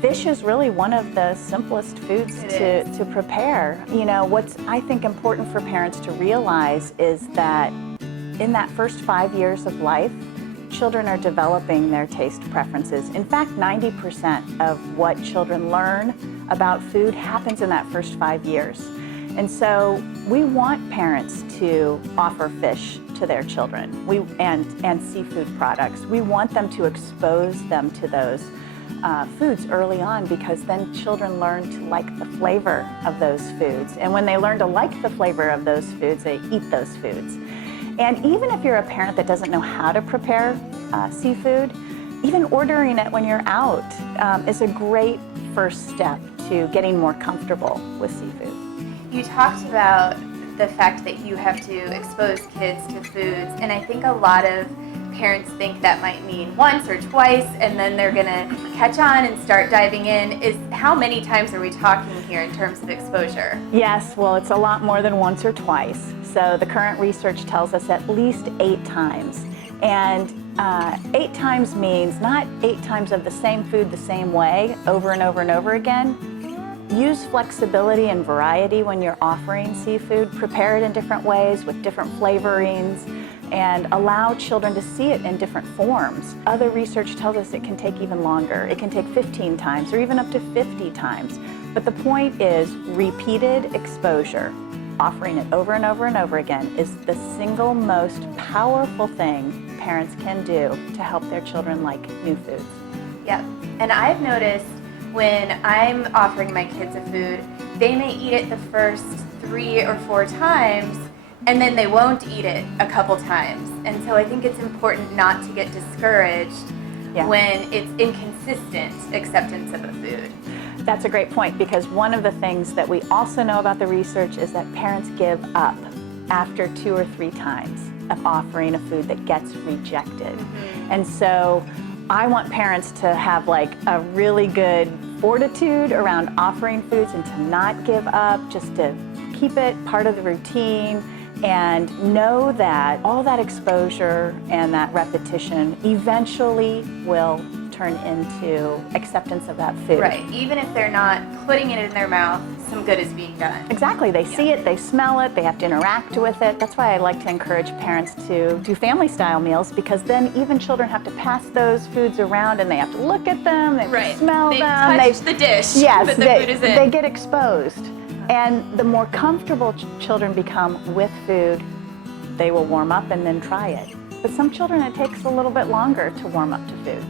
Fish is really one of the simplest foods to prepare. You know, what's I think important for parents to realize is that in that first 5 years of life, children are developing their taste preferences. In fact, 90% of what children learn about food happens in that first 5 years. And so we want parents to offer fish to their children and seafood products. We want them to expose them to those foods early on, because then children learn to like the flavor of those foods. And when they learn to like the flavor of those foods, they eat those foods. And even if you're a parent that doesn't know how to prepare seafood, even ordering it when you're out is a great first step to getting more comfortable with seafood. You talked about the fact that you have to expose kids to foods, and I think a lot of parents think that might mean once or twice, and then they're gonna catch on and start diving in. How many times are we talking here in terms of exposure? Yes, well, it's a lot more than once or twice. So the current research tells us at least 8 times. And 8 times means not 8 times of the same food the same way over and over and over again. Use flexibility and variety when you're offering seafood. Prepare it in different ways with different flavorings, and allow children to see it in different forms. Other research tells us it can take even longer. It can take 15 times or even up to 50 times. But the point is repeated exposure. Offering it over and over and over again is the single most powerful thing parents can do to help their children like new foods. Yep, and I've noticed when I'm offering my kids a food, they may eat it the first 3 or 4 times, and then they won't eat it a couple times. And so I think it's important not to get discouraged when it's inconsistent acceptance of a food. That's a great point, because one of the things that we also know about the research is that parents give up after 2 or 3 times of offering a food that gets rejected. Mm-hmm. And so I want parents to have like a really good fortitude around offering foods and to not give up, just to keep it part of the routine, and know that all that exposure and that repetition eventually will turn into acceptance of that food. Right, even if they're not putting it in their mouth, some good is being done. Exactly, they see it, they smell it, they have to interact with it. That's why I like to encourage parents to do family style meals, because then even children have to pass those foods around and they have to look at them, they have to smell them. They touch the dish, yes, but the food is in. They get exposed. And the more comfortable children become with food, they will warm up and then try it. But some children, it takes a little bit longer to warm up to foods.